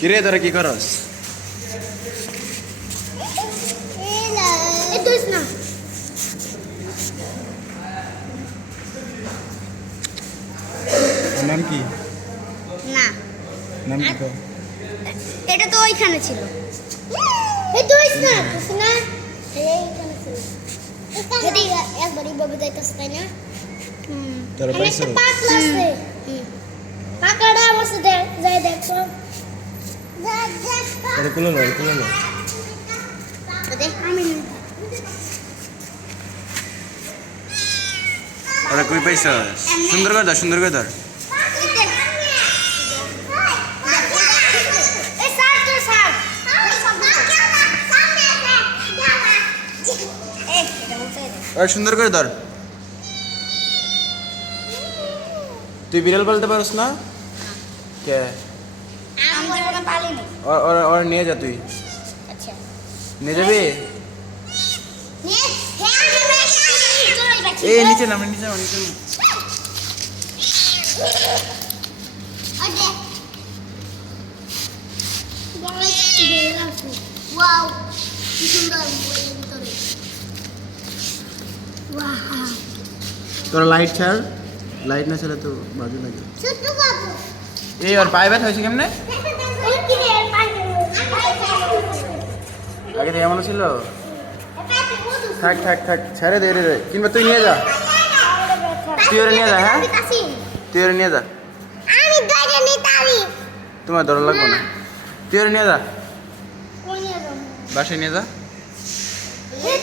কিরে তোরা কি করস? নাম কি? না নাম কি তো? এটা তো ওইখানে ছিল। এই তো না না এইখানে ছিল। যদি একবারই ববে যাইতাছ তাই না? তোরা পাইছো? পাকলা আছে। পাকাটা বসে যাই দেখো। তোরা কুলো না কুলো না। দেখ আমি তোরা কই পাইছস? সুন্দর করে ধর, সুন্দর করে ধর। সুন্দর করে ধর। তুই বিড়াল পালতে পারস না? কে? ওর নিয়ে যা তুই। আচ্ছা নিয়ে যাবি? এই নিচে নাম নিচে নাম নিচে নাম। ওয়াও কি সুন্দর বইয়ের ভিতরে। ওয়াও তোরা লাইট ছাড়, লাইট না ছাড়া তো বাজে লাগে। ছোট্ট বাবু এই ওর পায়ে ব্যথা হয়েছে কেমনে? ওই কি রে পানি আগে থেকে এমন ছিল? থাক থাক থাক ছেড়ে দে রে। কিংবা তুই নিয়ে যা, তুই ওরে নিয়ে যা। হ্যাঁ তুই ওরে নিয়ে যা, আমি গাড়ি নিতারি তোমার ডর লাগবে না। তুই ওরে নিয়ে যা, কোন নিয়ে যাবো বাসায় নিয়ে যা। এই